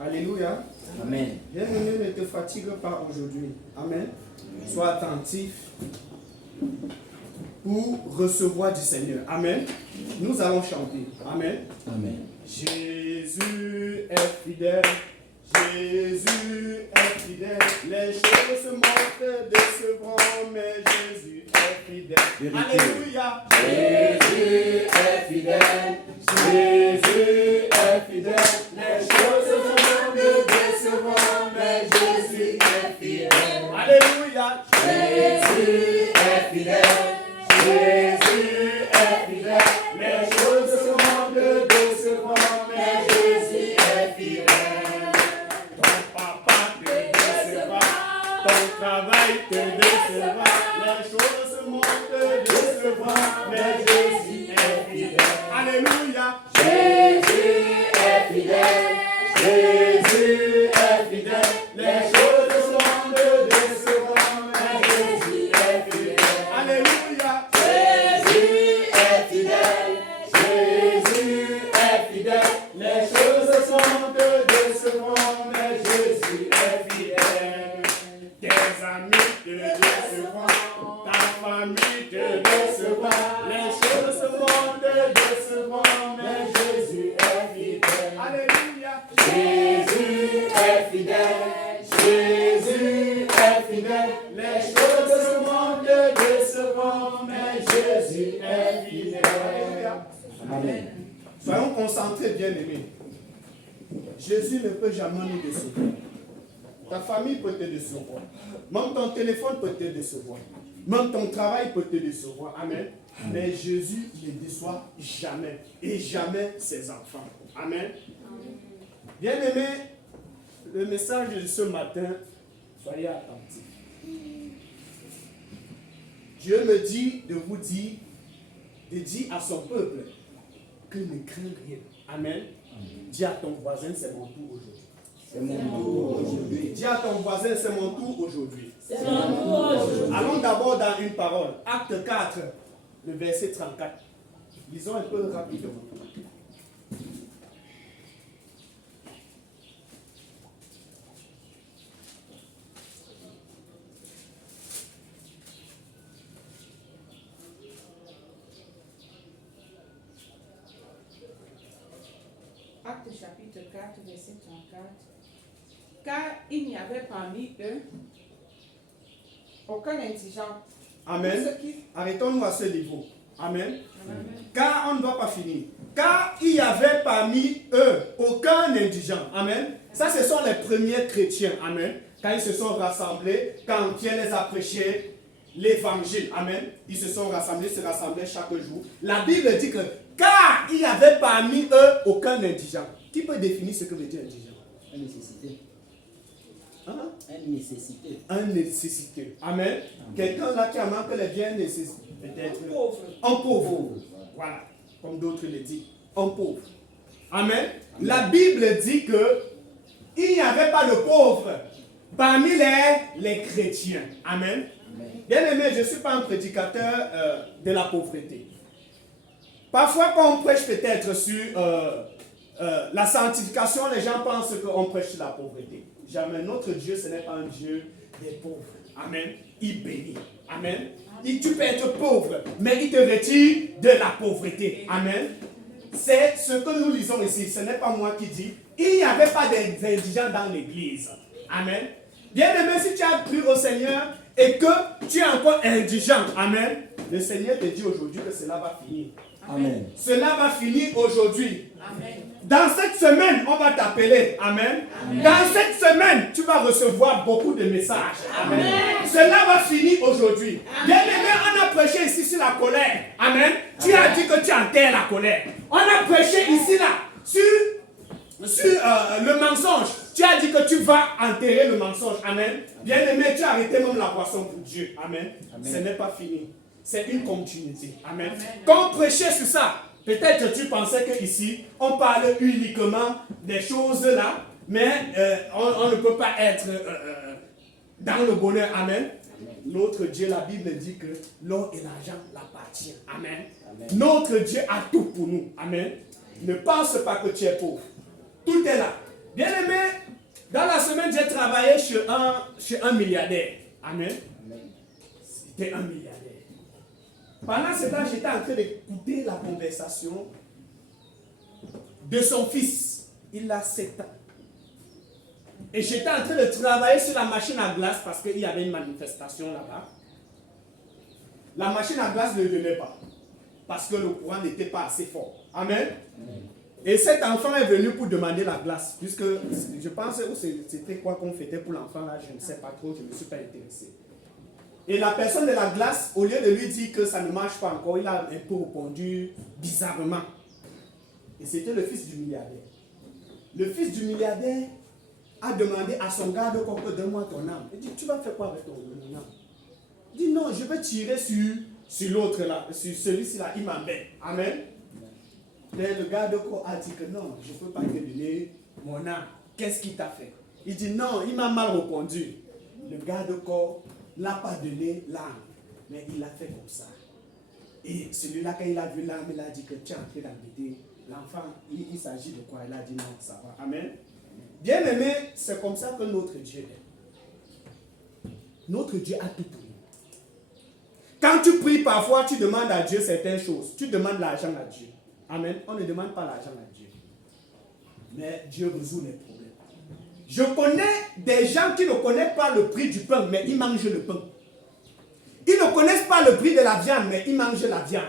Alléluia. Amen. Bien-aimé, ne te fatigue pas aujourd'hui. Amen. Sois attentif pour recevoir du Seigneur. Amen. Nous allons chanter. Amen. Amen. Jésus est fidèle. Jésus est fidèle. Les choses montent décevront, mais Jésus est fidèle. Vérité. Alléluia. Jésus est fidèle. Jésus est fidèle. Les choses montent décevront, mais Jésus est fidèle. Alléluia. Jésus est fidèle. Jésus est fidèle. Les choses montent décevront, mais Jésus est fidèle. Ton papa te décevra, ton travail te décevra, les choses montent décevront, mais Jésus est fidèle. Alléluia. Jésus est fidèle. Jésus est fidèle. Les choses montent décevront, mais Jésus est fidèle. Alléluia. Jésus est fidèle. Jésus est fidèle. Les choses sont décevront, mais Jésus est fidèle. Tes amis te décevront, ta famille te décevra, les choses montent décevront, mais Jésus est fidèle. Alléluia. Jésus est fidèle. Jésus est fidèle. Les choses montent décevront, mais Jésus est fidèle. Alléluia. Amen. Soyons concentrés, bien-aimés. Jésus ne peut jamais nous décevoir. Ta famille peut te décevoir. Même ton téléphone peut te décevoir. Même ton travail peut te décevoir. Amen. Mais Jésus ne déçoit jamais. Et jamais ses enfants. Amen. Bien-aimés, le message de ce matin, soyez attentifs. Dieu me dit de vous dire, de dire à son peuple que ne crains rien. Amen. Dis à ton voisin, c'est mon tour aujourd'hui. C'est mon tour aujourd'hui. Dis à ton voisin, c'est mon tour aujourd'hui. C'est mon tour aujourd'hui. Allons d'abord dans une parole. Acte 4, le verset 34. Lisons un peu rapidement. Acte chapitre 4, verset 34. Car il n'y avait parmi eux aucun indigent. Amen. Ceux qui- Arrêtons-nous à ce niveau. Amen. Amen. Car on ne doit pas finir. Car il y avait parmi eux aucun indigent. Amen. Ça, ce sont les premiers chrétiens. Amen. Quand ils se sont rassemblés, quand Pierre les a prêché l'évangile. Amen. Ils se sont rassemblés, se rassemblaient chaque jour. La Bible dit que car il y avait parmi eux aucun indigent. Qui peut définir ce que veut dire indigent? Une nécessité. Hein? Une nécessité. Un nécessiteux. Amen. Quelqu'un là qui a manqué les biens nécessités. Peut-être. Pauvre. Un pauvre. Voilà. Comme d'autres le disent. Un pauvre. Amen. La Bible dit que il n'y avait pas de pauvres parmi les chrétiens. Amen. Amen. Bien aimé, je ne suis pas un prédicateur de la pauvreté. Parfois, quand on prêche peut-être sur la sanctification, les gens pensent qu'on prêche sur la pauvreté. Jamais. Notre Dieu, ce n'est pas un Dieu des pauvres. Amen. Il bénit. Amen. Tu peux être pauvre, mais il te retire de la pauvreté. Amen. C'est ce que nous lisons ici. Ce n'est pas moi qui dis. Il n'y avait pas d'indigents dans l'église. Amen. Bien aimé, si tu as cru au Seigneur et que tu es encore indigent, amen, le Seigneur te dit aujourd'hui que cela va finir. Amen. Cela va finir aujourd'hui. Amen. Dans cette semaine, on va t'appeler. Amen. Dans cette semaine, tu vas recevoir beaucoup de messages. Amen. Cela va finir aujourd'hui. Bien aimé, on a prêché ici sur la colère. Amen. Tu as dit que tu enterres la colère. On a prêché ici là sur le mensonge. Tu as dit que tu vas enterrer le mensonge. Amen. Bien aimé, tu as arrêté même la boisson pour Dieu. Amen. Amen. Ce n'est pas fini. C'est une continuité. Amen. Amen. Quand on prêchait sur ça, peut-être tu pensais qu'ici, on parle uniquement des choses là, mais on ne peut pas être dans le bonheur. Amen. Notre Dieu, la Bible dit que l'or et l'argent l'appartient. Amen. Amen. Notre Dieu a tout pour nous. Amen. Ne pense pas que tu es pauvre. Tout est là. Bien aimé, dans la semaine, j'ai travaillé chez un milliardaire. Amen. C'était un milliardaire. Pendant ce temps, j'étais en train d'écouter la conversation de son fils. Il a 7 ans. Et j'étais en train de travailler sur la machine à glace parce qu'il y avait une manifestation là-bas. La machine à glace ne venait pas parce que le courant n'était pas assez fort. Amen. Et cet enfant est venu pour demander la glace, puisque je pense que c'était quoi qu'on fêtait pour l'enfant là, je ne sais pas trop, je ne me suis pas intéressé. Et la personne de la glace, au lieu de lui dire que ça ne marche pas encore, il a un peu répondu bizarrement. Et c'était le fils du milliardaire. Le fils du milliardaire a demandé à son garde-corps, donne-moi ton âme. Il dit, tu vas faire quoi avec ton âme? Il dit, non, je vais tirer sur l'autre là, sur celui-ci là, il m'embête. Amen. Mais le garde-corps a dit que non, je ne peux pas te donner mon âme. Qu'est-ce qu'il t'a fait? Il dit, non, il m'a mal répondu. Le garde-corps ne l'a pas donné l'âme, mais il a fait comme ça. Et celui-là, quand il a vu l'âme, il a dit que tu es en train d'embêter l'enfant. Il s'agit de quoi? Il a dit non, ça va. Amen. Bien aimé, c'est comme ça que notre Dieu est. Notre Dieu a tout pour nous. Quand tu pries parfois, tu demandes à Dieu certaines choses. Tu demandes l'argent à Dieu. Amen. On ne demande pas l'argent à Dieu. Mais Dieu résout les problèmes. Je connais des gens qui ne connaissent pas le prix du pain, mais ils mangent le pain. Ils ne connaissent pas le prix de la viande, mais ils mangent la viande.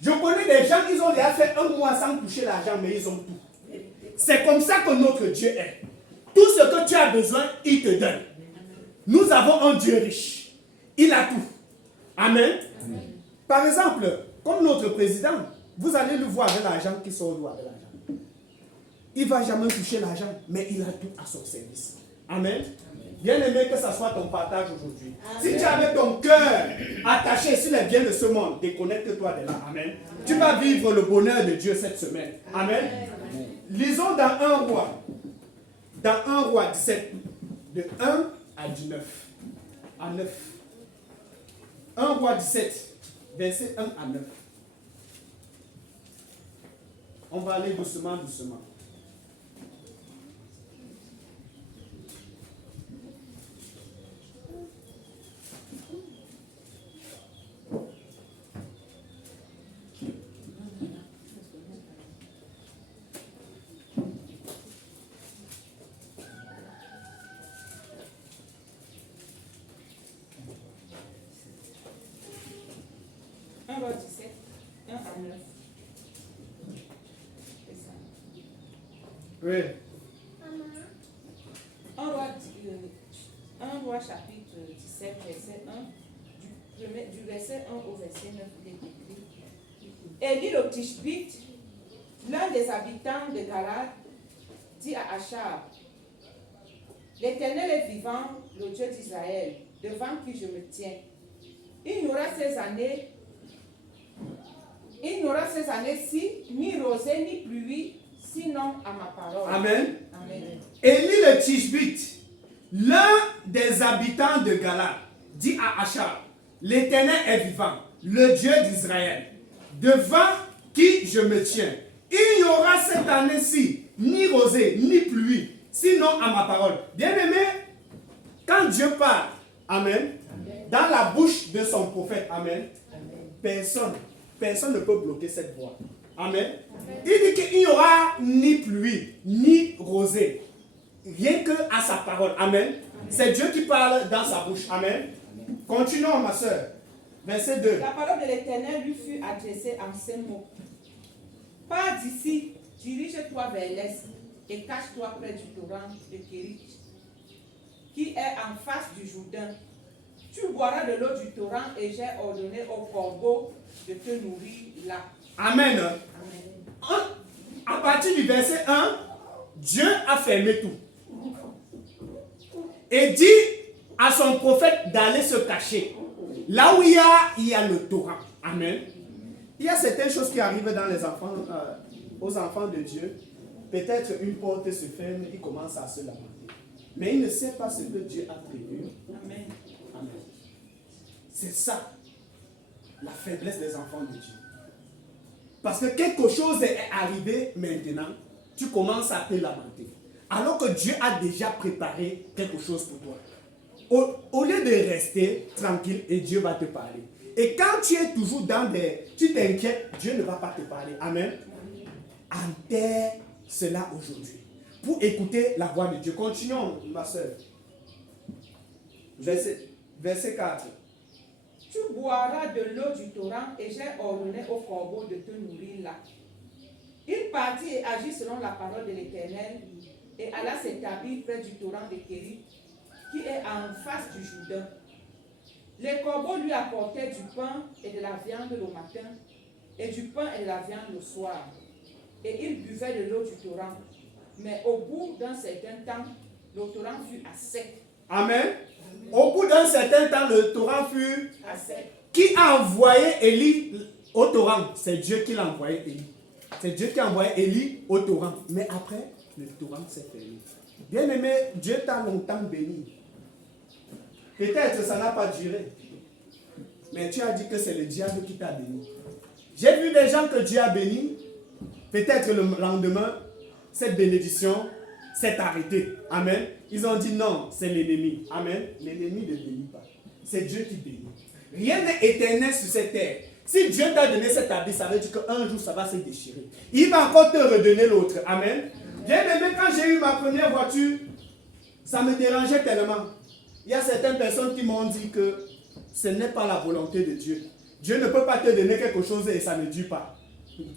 Je connais des gens qui ont déjà fait 1 mois sans toucher l'argent, mais ils ont tout. C'est comme ça que notre Dieu est. Tout ce que tu as besoin, il te donne. Nous avons un Dieu riche. Il a tout. Amen. Amen. Par exemple, comme notre président, vous allez le voir avec l'argent qui sort d'où avec l'argent. Il ne va jamais toucher l'argent, mais il a tout à son service. Amen. Bien aimé que ce soit ton partage aujourd'hui. Si tu avais ton cœur attaché sur les biens de ce monde, déconnecte-toi de là. Amen. Tu vas vivre le bonheur de Dieu cette semaine. Amen. Lisons dans 1 roi. Dans 1 roi 17. De 1 à 19. À 9. 1 roi 17. Verset 1 à 9. On va aller doucement, doucement. Oui. 1 roi chapitre 17, verset 1, du verset 1 au verset 9, il est écrit. Élie le Tishbite, l'un des habitants de Galad, dit à Achab, l'Éternel est vivant, le Dieu d'Israël, devant qui je me tiens. Il n'aura ces années-ci ni rosée ni pluie, sinon à ma parole. Amen. Amen. Élie le Tishbite, l'un des habitants de Galad, dit à Achab, l'Éternel est vivant, le Dieu d'Israël, devant qui je me tiens. Il n'y aura cette année-ci ni rosée ni pluie, sinon à ma parole. Bien-aimé, quand Dieu parle, amen, dans la bouche de son prophète, amen, personne ne peut bloquer cette voix. Amen. Il dit qu'il n'y aura ni pluie, ni rosée. Rien que à sa parole. Amen. C'est Dieu qui parle dans sa bouche. Amen. Continuons, ma soeur. Verset 2. La parole de l'Éternel lui fut adressée en ces mots. Pars d'ici, dirige-toi vers l'est et cache-toi près du torrent de Kérit, qui est en face du Jourdain. Tu boiras de l'eau du torrent et j'ai ordonné aux corbeaux de te nourrir là. Amen. Amen. À partir du verset 1, Dieu a fermé tout. Et dit à son prophète d'aller se cacher. Là où il y a le torrent. Amen. Il y a certaines choses qui arrivent dans les enfants, aux enfants de Dieu. Peut-être une porte se ferme, il commence à se lamenter. Mais il ne sait pas ce que Dieu a prévu. Amen. Amen. C'est ça, la faiblesse des enfants de Dieu. Parce que quelque chose est arrivé maintenant, tu commences à te lamenter. alors que Dieu a déjà préparé quelque chose pour toi. Au lieu de rester tranquille et Dieu va te parler. Et quand tu es toujours dans des... Tu t'inquiètes, Dieu ne va pas te parler. Amen. Enterre cela aujourd'hui. Pour écouter la voix de Dieu. Continuons, ma soeur. Verset 4. Tu boiras de l'eau du torrent et j'ai ordonné au corbeau de te nourrir là. Il partit et agit selon la parole de l'Éternel et alla s'établir près du torrent de Kérit qui est en face du Jourdain. Les corbeaux lui apportaient du pain et de la viande le matin et du pain et de la viande le soir. Et il buvait de l'eau du torrent. Mais au bout d'un certain temps, le torrent fut à sec. Amen. Au bout d'un certain temps, le torrent fut À sec. Qui a envoyé Élie au torrent? C'est Dieu qui l'a envoyé Élie. C'est Dieu qui a envoyé Élie au torrent. Mais après, le torrent s'est fermé. Bien aimé, Dieu t'a longtemps béni. Peut-être ça n'a pas duré. Mais tu as dit que c'est le diable qui t'a béni. J'ai vu des gens que Dieu a bénis. Peut-être le lendemain, cette bénédiction s'est arrêtée. Amen. Ils ont dit non, c'est l'ennemi. Amen. L'ennemi ne bénit pas. C'est Dieu qui bénit. Rien n'est éternel sur cette terre. Si Dieu t'a donné cet habit, ça veut dire qu'un jour ça va se déchirer. Il va encore te redonner l'autre. Amen. Bien aimé, quand j'ai eu ma première voiture, ça me dérangeait tellement. Il y a certaines personnes qui m'ont dit que ce n'est pas la volonté de Dieu. Dieu ne peut pas te donner quelque chose et ça ne dure pas.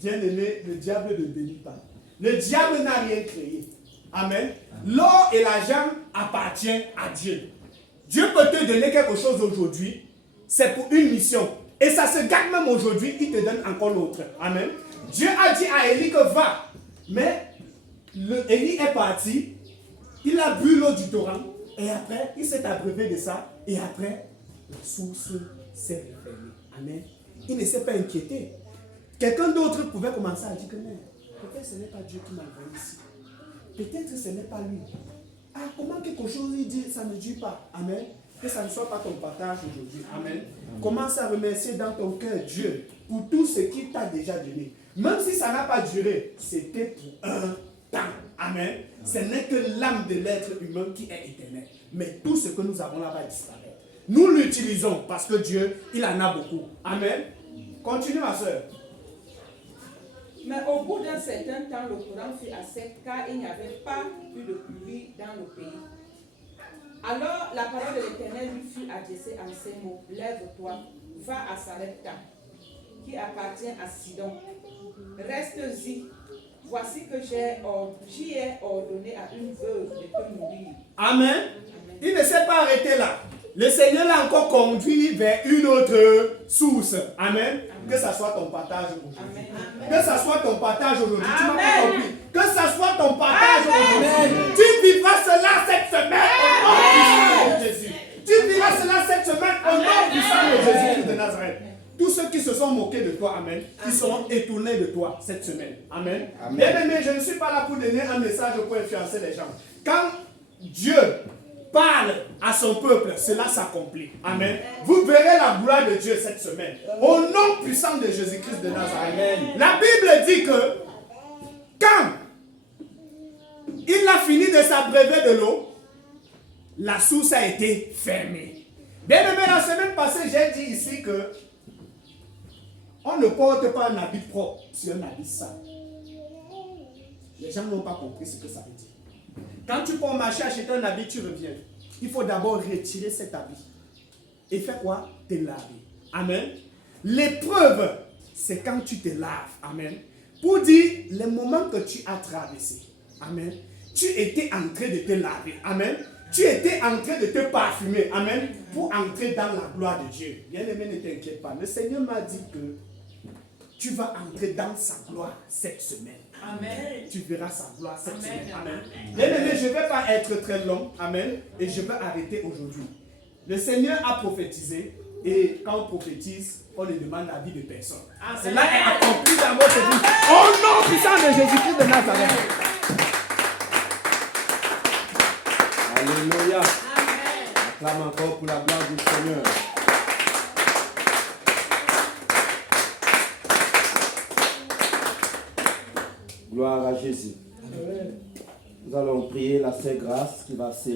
Bien aimé, le diable ne bénit pas. Le diable n'a rien créé. Amen. L'or et l'argent appartiennent à Dieu. Dieu peut te donner quelque chose aujourd'hui. C'est pour une mission. Et ça se garde même aujourd'hui. Il te donne encore l'autre. Amen. Dieu a dit à Élie que va. Mais Élie est parti. Il a bu l'eau du torrent. Et après, il s'est abreuvé de ça. Et après, la source s'est refermée. Amen. Il ne s'est pas inquiété. Quelqu'un d'autre pouvait commencer à dire que non, peut-être ce n'est pas Dieu qui m'a envoyé ici. Peut-être que ce n'est pas lui. Ah, comment quelque chose il dit, ça ne dit pas. Amen. Que ça ne soit pas ton partage aujourd'hui. Amen. Commence à remercier dans ton cœur Dieu pour tout ce qu'il t'a déjà donné. Même si ça n'a pas duré, c'était pour un temps. Amen. Ce n'est que l'âme de l'être humain qui est éternelle. Mais tout ce que nous avons là va disparaître. Nous l'utilisons parce que Dieu, il en a beaucoup. Amen. Continue ma soeur. Mais au bout d'un certain temps, le torrent fut à sec car il n'y avait pas eu de pluie dans le pays. Alors la parole de l'Éternel lui fut adressée en ces mots. Lève-toi, va à Sarepta, qui appartient à Sidon. Reste-y. Voici que j'y ai ordonné à une veuve de te nourrir. Amen. Il ne s'est pas arrêté là. Le Seigneur l'a encore conduit vers une autre source. Amen. Que ça soit ton partage aujourd'hui. Que ça soit ton partage aujourd'hui. Tu m'as pas compris. Que ça soit ton partage aujourd'hui. Tu vivras cela cette semaine au nom puissant de Jésus. Tu vivras cela cette semaine au nom puissant de Jésus de Nazareth. Tous ceux qui se sont moqués de toi, amen, qui seront étonnés de toi cette semaine. Amen. Bien aimé, je ne suis pas là pour donner un message pour influencer les gens. Quand Dieu parle à son peuple, cela s'accomplit. Amen. Vous verrez la gloire de Dieu cette semaine. Au nom puissant de Jésus-Christ de Nazareth. La Bible dit que quand il a fini de s'abreuver de l'eau, la source a été fermée. Bien aimé, la semaine passée, j'ai dit ici que on ne porte pas un habit propre sur un habit sale. Les gens n'ont pas compris ce que ça veut dire. Quand tu pars marcher acheter un habit, tu reviens. Il faut d'abord retirer cet habit. Et faire quoi? Te laver. Amen. L'épreuve, c'est quand tu te laves. Amen. Pour dire les moments que tu as traversés. Amen. Tu étais en train de te laver. Amen. Tu étais en train de te parfumer. Amen. Pour entrer dans la gloire de Dieu. Bien-aimé, ne t'inquiète pas. Le Seigneur m'a dit que tu vas entrer dans sa gloire cette semaine. Amen. Tu verras sa gloire cette semaine. Amen. Bien-aimé, je ne vais pas être très long. Amen. Et je vais arrêter aujourd'hui. Le Seigneur a prophétisé. Et quand on prophétise, on ne demande l'avis de personne. Cela est accompli dans votre vie. Au nom puissant de Jésus-Christ de Nazareth. Alléluia. Acclame encore pour la gloire du Seigneur. Gloire à Jésus. Nous allons prier la Sainte Grâce qui va sceller